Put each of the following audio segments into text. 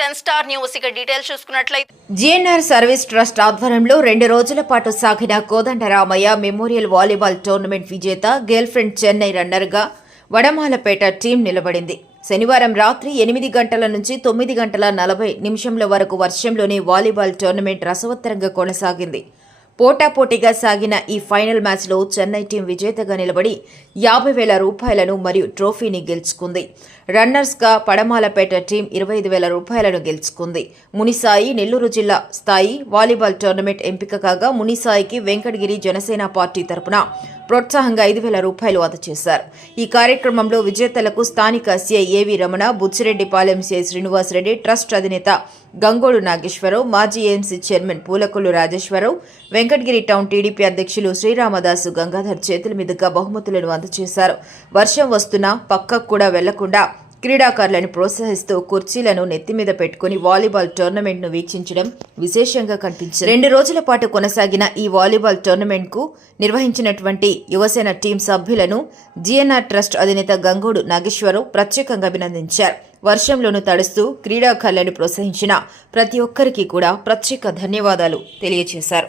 Ten star news. ఇక details చూసుకున్నట్లయితే GNR service trust ఆధ్వర్యంలో రెండు రోజుల పాటు సాగిన కోదండరామయ్య మెమోరియల్ వాలీబాల్ టోర్నమెంట్ విజేత గర్ల్ ఫ్రెండ్ చెన్నై రన్నర్గా వడమాలపేట టీం నిలబడింది. శనివారం రాత్రి ఎనిమిది గంటల నుంచి తొమ్మిది గంటల నలభై నిమిషంల వరకు వర్షంలోనే వాలీబాల్ టోర్నమెంట్ రసవత్తరంగా కొనసాగింది. పోటాపోటీగా సాగిన ఈ ఫైనల్ మ్యాచ్లో చెన్నై టీం విజేతగా నిలబడి యాభై వేల రూపాయలను మరియు ట్రోఫీని గెలుచుకుంది. రన్నర్స్గా పడమాలపేట టీం ఇరవై ఐదు వేల రూపాయలను గెలుచుకుంది. మునిసాయి నెల్లూరు జిల్లా స్థాయి వాలీబాల్ టోర్నమెంట్ ఎంపిక కాగా మునిసాయికి వెంకటగిరి జనసేన పార్టీ తరపున ప్రోత్సాహంగా ఐదు వేల రూపాయలు అందజేశారు. ఈ కార్యక్రమంలో విజేతలకు స్థానిక CI A V Ramana Buchireddypalem CI Srinivasa Reddy trust అధినేత గంగోడు నాగేశ్వరరావు మాజీ AMC chairman Poolakollu Rajeswara Rao Venkatagiri town TDP అధ్యక్షులు శ్రీరామదాసు గంగాధర్ చేతుల మీదుగా బహుమతులను అందజేశారు. వర్షం వస్తున్నా పక్కకు కూడా వెళ్ళకుండా క్రీడాకారులను ప్రోత్సహిస్తూ కుర్చీలను నెత్తిమీద పెట్టుకుని వాలీబాల్ టోర్నమెంట్ను వీక్షించడం విశేషంగా కనిపించింది. రెండు రోజుల పాటు కొనసాగిన ఈ వాలీబాల్ టోర్నమెంట్కు నిర్వహించినటువంటి యువసేన టీం సభ్యులను జిఎన్ఆర్ ట్రస్ట్ అధినేత గంగోడు నాగేశ్వరరావు ప్రత్యేకంగా అభినందించారు. వర్షంలోనూ తడుస్తూ క్రీడాకారులను ప్రోత్సహించిన ప్రతి ఒక్కరికి కూడా ప్రత్యేక ధన్యవాదాలు తెలియజేశారు.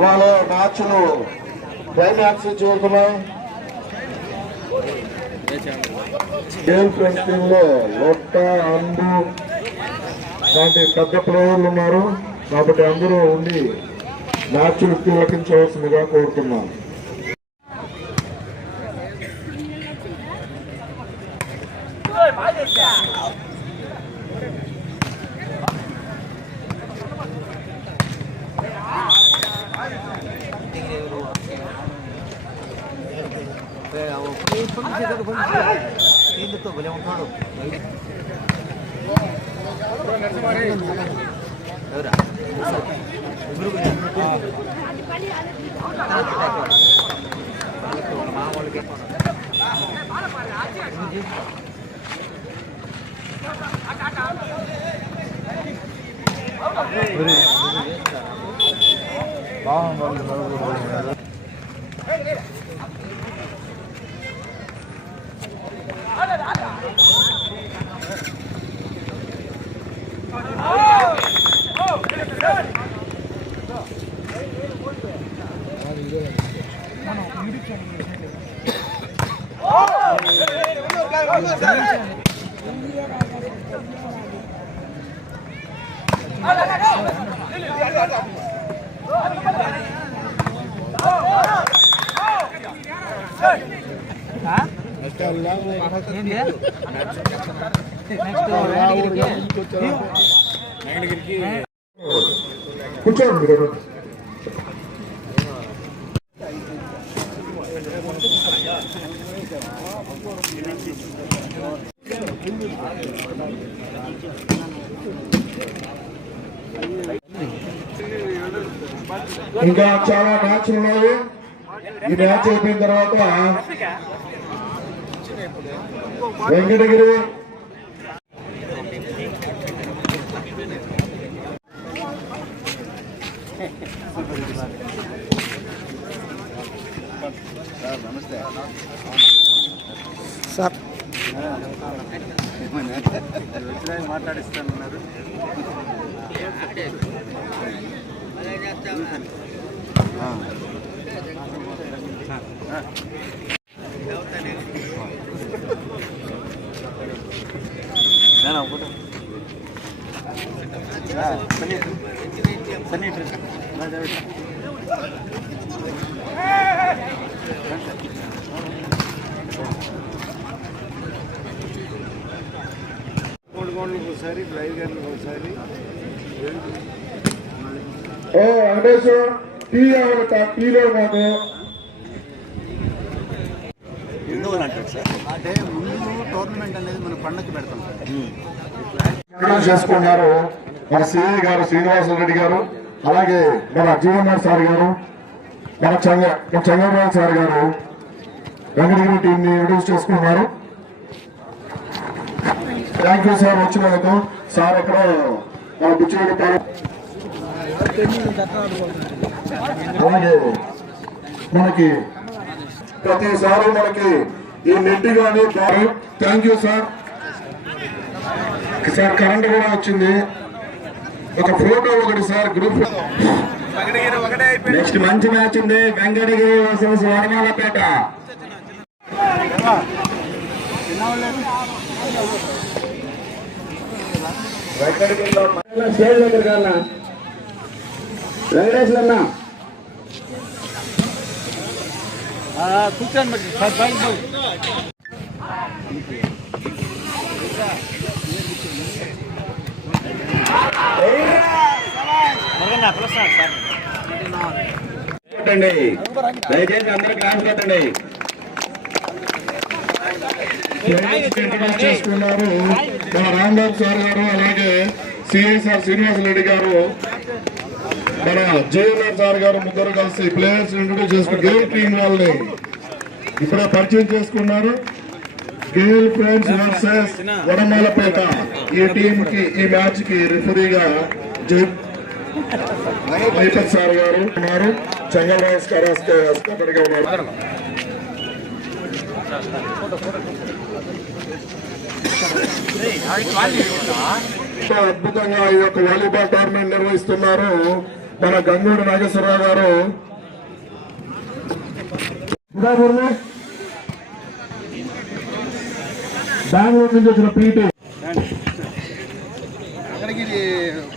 ఇవాళ మ్యాచ్లు క్లైమాక్స్ చేరుతున్నాయి గేమ్ ఫ్రెండ్స్ టీంలో లొట్ట అందు లాంటి పెద్ద ప్లేయర్లు ఉన్నారు. కాబట్టి అందరూ ఉండి మ్యాచ్ వ్యక్తి కోరుతున్నాను तीन तो भले उठा பாவம் பாருங்க Hả? మామూలుగా కూర్చోండి మీరు ఇంకా చాలా మ్యాచ్లు ఉన్నాయి. ఈ మ్యాచ్ అయిపోయిన తర్వాత వెంకటగిరి. సార్. మాట్లాడిస్తానన్నారు సార్ ఒకసారి ఐదు గంటలకు ఒకసారి ఓ వెంకటేశ్వర టీ టీలో మాకు సార్? అంటే ముందు టోర్నమెంట్ అనేది మన పండగకి పెడతాం. చేసుకున్నారు? మన సిఐ గారు శ్రీనివాస రెడ్డి గారు అలాగే మన జీవన్మోహన్ సార్ గారు మన చంగ మన చంద్రబాబు సార్ గారు వెంకటగిరి టీం ని చేసుకున్నారు. థ్యాంక్ యూ సార్ వచ్చినందుకు సార్ ఇక్కడ మన బుచ్చిరెడ్డి అలాగే మనకి ప్రతిసారి మనకి ఈ నెట్ కానీ thank you sir sir current కూడా వచ్చింది. ఒక ఫోటో ఒకటి సార్ గ్రూప్ నెక్స్ట్ మంచి మ్యాచ్ ఉంది వెంకటగిరి వర్సెస్ వరమాలపేట. స్టేజ్ దగ్గర వెంకటేశ్వర అన్న కూర్చోండి మరి దయచేసి అందరూ క్లాస్ కొట్టండి ఇంట్రడ్యూస్ చేసుకున్నారు మన రాంబాబు సార్ గారు అలాగే సిఎస్ఆర్ శ్రీనివాస రెడ్డి గారు మన జేఎన్ఆర్ సార్ గారు ముగ్గురు కలిసి ప్లేయర్స్ ఇంట్రడ్యూస్ చేసుకుని గేమ్ టీం వాళ్ళని ఇప్పుడే పరిచయం చేసుకున్నారు గేల్ ఫ్రెండ్స్ వర్సెస్ వడమాలపేట. ఈ టీం కి ఈ మ్యాచ్కి రిఫరీగా వైపత్ సార్ గారు ఉన్నారు. చెంగల్రాజ్ కరాస్కర్గా ఉన్నారు. ఎంతో అద్భుతంగా ఈ యొక్క వాలీబాల్ టోర్నమెంట్ నిర్వహిస్తున్నారు మన గంగూడి నాగేశ్వరరావు గారు ఇంకా మురళి? బెంగళూరు నుంచి వచ్చిన పీటీ. అక్కడికి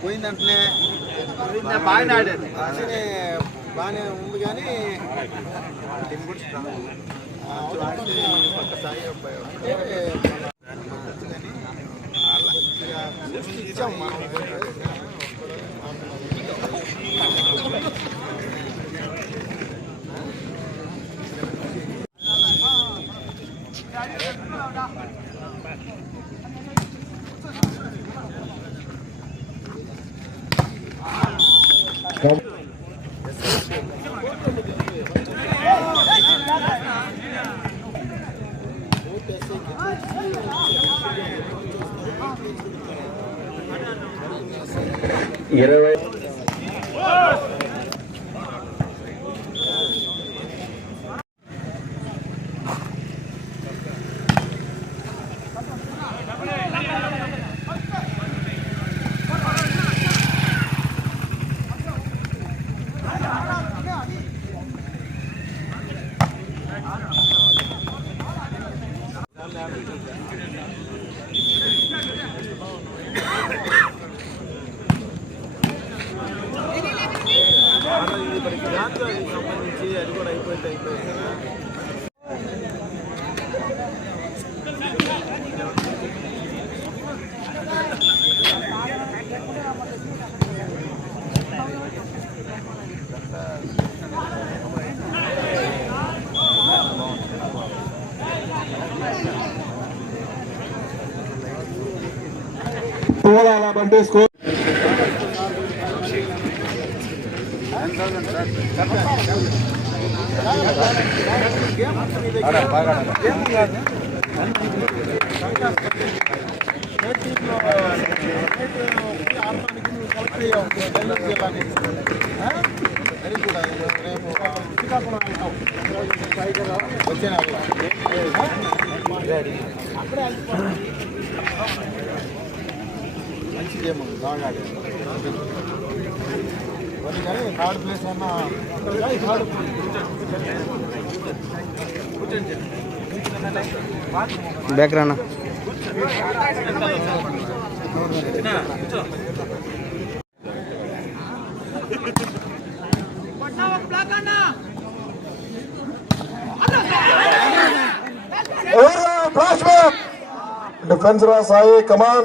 పోయిందంటనే బాగానే బాగానే ఉంది కానీ ఆ, ఆడితే పక్క సాయి అబ్బాయి ఒకటే మంచిగాని వాళ్ళ కొద్దిగా ఇచ్చాం మనం ఇరవై పోలాల స్కోర్ మంచి బాగా ಇದಕ್ಕೆ ಗಾಡಿ ಥರ್ಡ್ ಪ್ಲೇಸ್ ಅನ್ನ ಬ್ಯಾಕ್ರಣ डिफेंस रहा साई कमान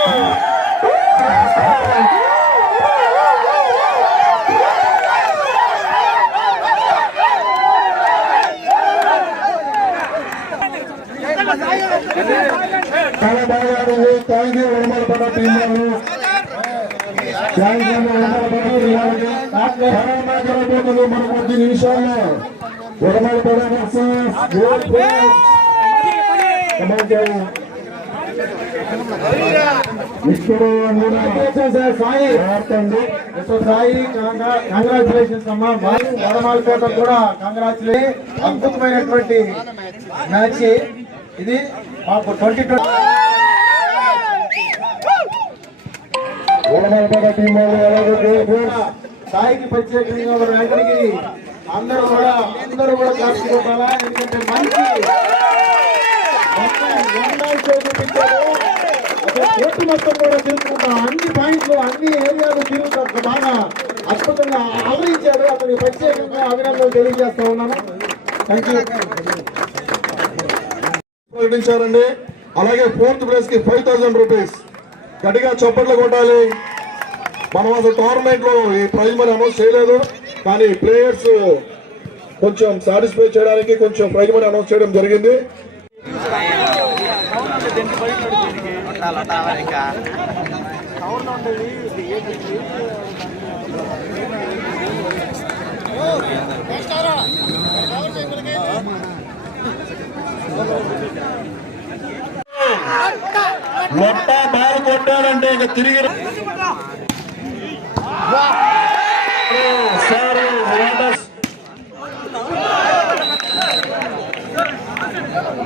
సాయి కమాన్ చాలా బాగా ఆడింది థ్యాంక్ యూ ఉడమలపడ టీం వాళ్ళు థ్యాంక్ యూ ఉడమలపడ టీం వాళ్ళకి కరోనా కొద్ది నిమిషాల్లో గోల్డ్ ఇప్పుడు సాయి. కంగ్రాచులేషన్స్ అమ్మా. వడమాలకోట కూడా కంగ్రాచులేషన్ అద్భుతమైనటువంటి మ్యాచ్. ఇది మాకు ట్వంటీ ట్వంటీ. సాయికి ప్రత్యేకంగా వెంకటగిరి అందరూ కూడా అందరూ కూడా కాపు కొట్టాలా ఎందుకంటే మంచి కోర్టు మొత్తం కూడా తిరుగుకుంటాం అన్ని పాయింట్లు అన్ని ఏరియాలు తిరుగుతా బాగా అద్భుతంగా ఆదరించాడు అతనికి ప్రత్యేకంగా అభినందనలు తెలియజేస్తా ఉన్నాను. థ్యాంక్ యూ ప్రకటించారండి. అలాగే ఫోర్త్ ప్లేస్కి ఫైవ్ థౌసండ్ రూపీస్. గట్టిగా చప్పట్లు కొట్టాలి. మనం అసలు టోర్నమెంట్లో ఈ ప్రైజ్ మనీ అనౌన్స్ చేయలేదు. కానీ ప్లేయర్స్ కొంచెం సాటిస్ఫై చేయడానికి కొంచెం ప్రైజ్ మనీ అనౌన్స్ చేయడం జరిగింది. లొట్ట బాల్ కొట్టాడంటే ఇక తిరిగి sir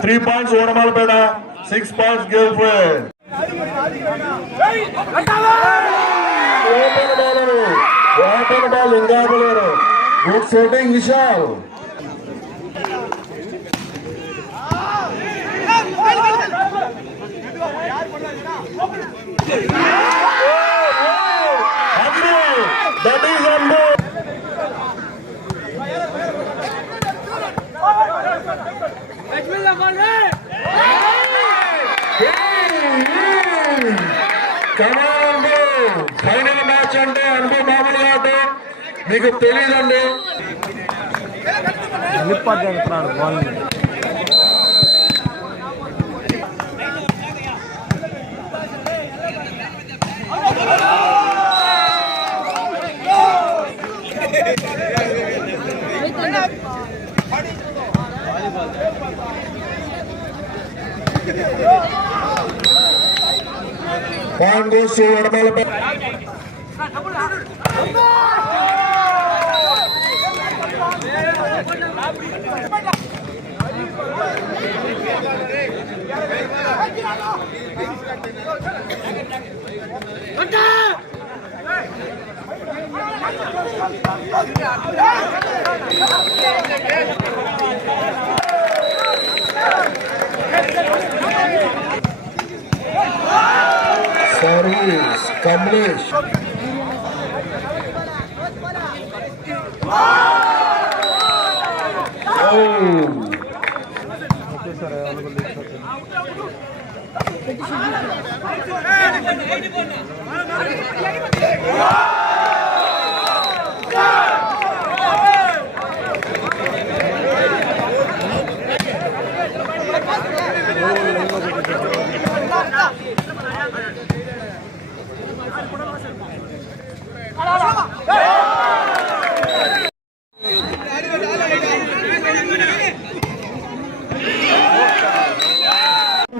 three points ఓడమాలపేట six points girl friend open బాలరు open ball ఇంకా ఆపలేరు గుడ్ సెటింగ్ విశాల్ Andu, మీకు తెలియదండి. కాంగ్రెస్ వడమలపై సర్వీస్ కమలేష్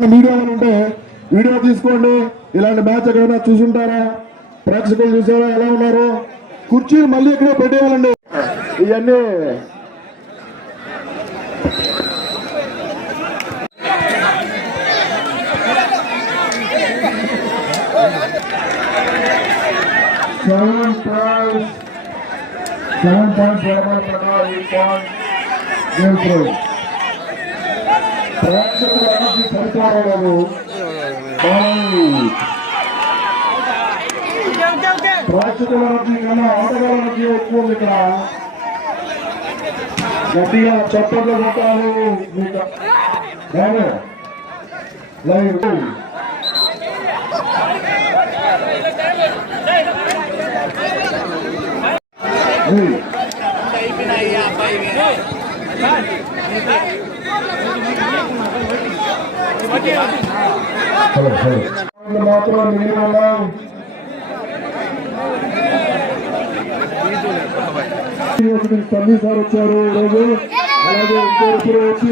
Oh. మీడియా వాళ్ళు ఉంటే వీడియో తీసుకోండి. ఇలాంటి మ్యాచ్ ఎక్కడైనా చూసుంటారా? ప్రేక్షకులు చూసారా ఎలా ఉన్నారు? కుర్చీలు మళ్ళీ ఇక్కడ పెట్టేయాలండి ఇవన్నీ seven points seven points eight points. Game throw ప్రేక్షకుల కన్నా ఎక్కువ ఇక్కడ గట్టిగా చప్పట్లు లైవ్ తల్లి సార్ వచ్చారు ఈరోజు అలాగే ఇంకొకరు వచ్చి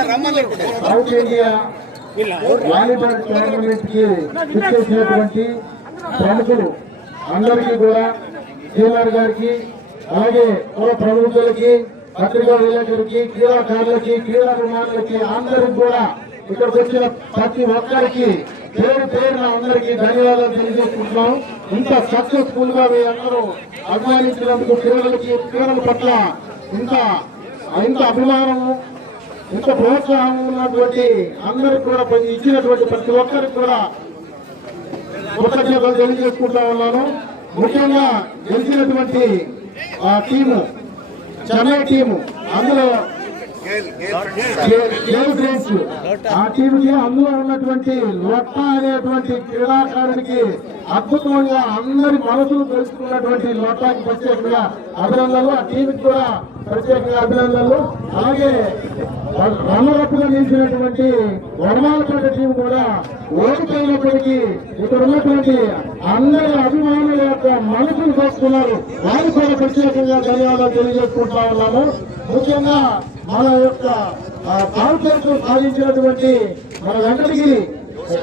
సౌత్ ఇండియా వాలీబాల్ టోర్నమెంట్కి ఇచ్చేసినటువంటి ప్రముఖులు అందరికీ కూడా కేఆర్ గారికి అలాగే పుర ప్రముఖులకి పత్రికా విలేకరులకి క్రీడాకారులకి క్రీడాభిమానులకి అందరికి కూడా ఇక్కడికి వచ్చిన ప్రతి ఒక్కరికి పేరు పేరున అందరికీ ధన్యవాదాలు తెలియజేసుకుంటున్నాం. ఇంత సక్సెస్ఫుల్గా మీ అందరూ అభిమానించినందుకు క్రీడలకి క్రీడల పట్ల ఇంత ఇంత అభిమానము ఇంత ప్రోత్సాహం ఉన్నటువంటి అందరికి కూడా ఇచ్చినటువంటి ప్రతి ఒక్కరికి కూడా కృతజ్ఞతలు తెలియజేసుకుంటా ఉన్నాను. ముఖ్యంగా గెలిచినటువంటి ఆ టీము చెన్నై టీము అందులో గేల్ గ్రేస్ ఆ టీంకి అందులో ఉన్నటువంటి లొట్ట అనేటువంటి క్రీడాకారుడికి అద్భుతంగా అందరి మనసులు తెలుసుకున్నటువంటి లొట్టాకి ప్రత్యేకంగా అభినందనలు. ఆ టీంకి కూడా ప్రత్యేకంగా అభినందనలు. అలాగే రన్నరప్గా నిలిచినటువంటి వడమాలపేట టీం కూడా ఓడిపోయినప్పటికీ ఇక్కడ ఉన్నటువంటి అందరి అభిమానుల యొక్క మనసులు తెలుసుకున్నారు. వారికి కూడా ప్రత్యేకంగా ధన్యవాదాలు తెలియజేసుకుంటా ఉన్నాము ముఖ్యంగా మన యొక్క కాన్ఫరెన్స్ సాధించినటువంటి మన వెంకటగిరి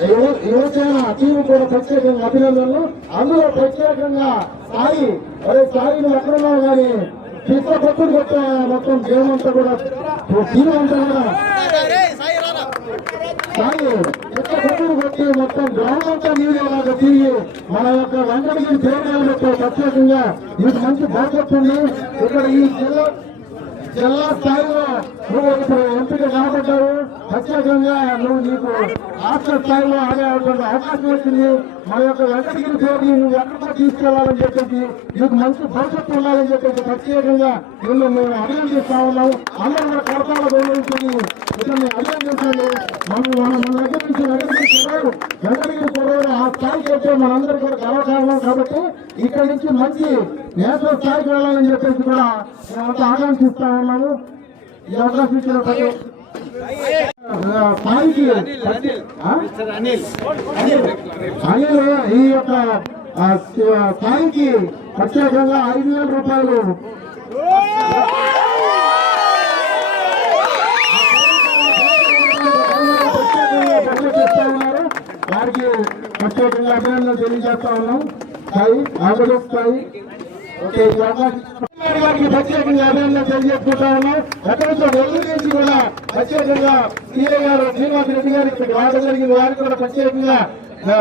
యువ- యువసేన టీం కూడా ప్రత్యేకంగా అభినందనలు. అందులో ప్రత్యేకంగా సాయి అరే సాయి నువ్వు ఎక్కడున్నావు కానీ చిత్ర పట్టుకు కొట్టే మొత్తం గేమ్ అంతా కూడా టీం అంతా కూడా సాయి చిత్ర పట్టుకు కొట్టి మొత్తం గ్రౌండ్ అంతా నీళ్ళలాగా తిరిగి మన యొక్క వెంకటగిరి పేరు ప్రత్యేకంగా ఇది మంచి భవిష్యత్తు ఉంది. ఇక్కడ ఈ జిల్లా జిల్లా స్థాయిలో నువ్వు ఇప్పుడు ఎంపిక కాబడ్డావు ప్రత్యేకంగా నువ్వు నీకు రాష్ట్ర స్థాయిలో ఆడేటువంటి అవకాశం వచ్చింది. మన యొక్క వెంకటగిరి పేరుని నువ్వు ఎక్కడికో తీసుకెళ్ళాలని చెప్పేసి నీకు మంచి భవిష్యత్తు ఉండాలని చెప్పేసి ప్రత్యేకంగా నిన్ను మేము అభినందిస్తా ఉన్నాం. అందరూ కూడా కడతాల గౌరవించింది ఇతన్ని అభినందించండి. మన మన మన దగ్గర నుంచి వెంకటగిరి కుర్రాడు వెంకటగిరి కుర్రాడు ఆ స్థాయికి వచ్చే మనందరికీ కూడా గర్వకారణం కాబట్టి ఇక్కడి నుంచి మంచి నేషనల్ స్థాయికి వెళ్ళాలని చెప్పేసి కూడా మేమంతా ఆకాంక్షిస్తా ఉన్నాము. ఈ అవకాశం స్థాయికి? అనిల్ ఈ యొక్క స్థాయికి ప్రత్యేకంగా ఐదు వేల రూపాయలు. ప్రత్యేకంగా ప్రత్యేకంగా అభినందనలు తెలియజేస్తా ఉన్నాం. స్థాయి ఆగడు స్థాయి ప్రత్యేకంగా అభినందనలు తెలియజేసుకుంటా ఉన్నాం. నుంచి కూడా ప్రత్యేకంగా సీఏ గారు శ్రీనివాస్ రెడ్డి గారు ఇక్కడ రావడం వారికి కూడా ప్రత్యేకంగా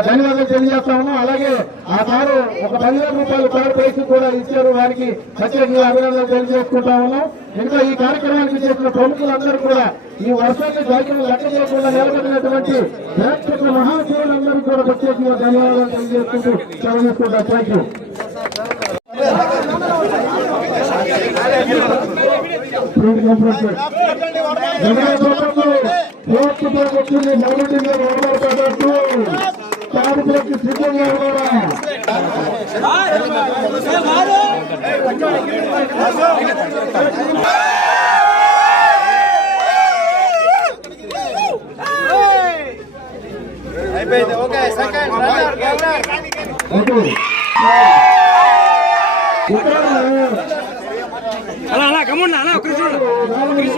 ధన్యవాదాలు తెలియజేస్తా ఉన్నాం. అలాగే ఆ సారు ఒక పదివేల రూపాయలు కార్ ప్రైస్ కూడా ఇచ్చారు. వారికి ప్రత్యేకంగా అభినందనలు తెలియజేసుకుంటా ఉన్నాం. ఇంకా ఈ కార్యక్రమానికి చేసిన ప్రముఖులందరూ కూడా ఈ వర్షాన్ని దాఖలు లెక్క చేయకుండా నిలబడినటువంటి ప్రేక్షక మహాశివులందరూ కూడా ప్రత్యేకంగా ధన్యవాదాలు తెలియజేసుకుంటూ సెలవు థ్యాంక్ యూ వచ్చింది మొదటి నిలబడతాడు కార్మికులకు సిద్ధంగా ఉన్నారా అయిపోయింది ఓకే సెకండ్ ఓకే ఇక్కడ అలా అలా కమ్మున్నా అలా ఒక నిమిషం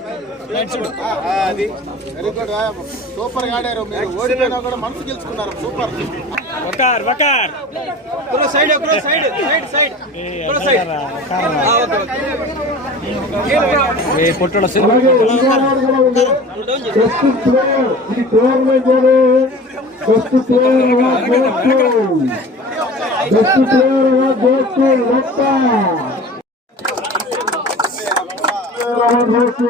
అది వెరీ గుడ్ సూపర్గా ఆడారు మీరు ఓడిపోయినా కూడా మనసు గెలుచుకున్నారు super Waqar Waqar bro side bro side side side bro side ఏ పొట్టోడ అలాగే ఫస్ట్ ప్లేయర్ ఈ టోర్నమెంట్లో ఫస్ట్ ప్లేయర్ గోస్తు ఫస్ట్ ప్లేయర్ గోస్తు లొట్ట గోస్తు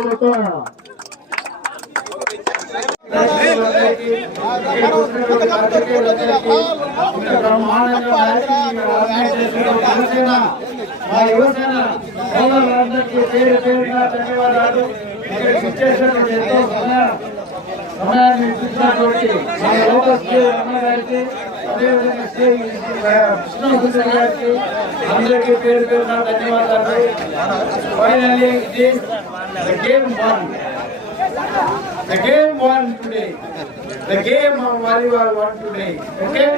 మా సోదరులందరికీ పేరు ధన్యవాదాలు. ఎంతో సమయాన్ని ఇచ్చినటువంటి మా లోకస్ గారికి అదేవిధంగా శ్రీ కృష్ణసుందర్ గారికి అందరికీ పేరు పేరున ధన్యవాదాలు finally the game won the game won today the game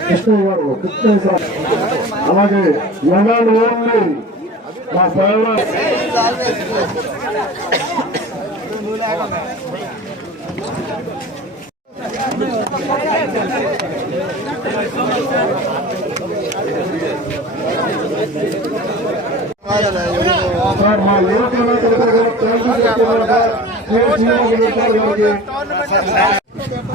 Krishnaiah garu Krishnaiah sir అలాగే ఎవరు ఓన్లీ మా ఫేవరెట్ సార్ మా యువకులు tournament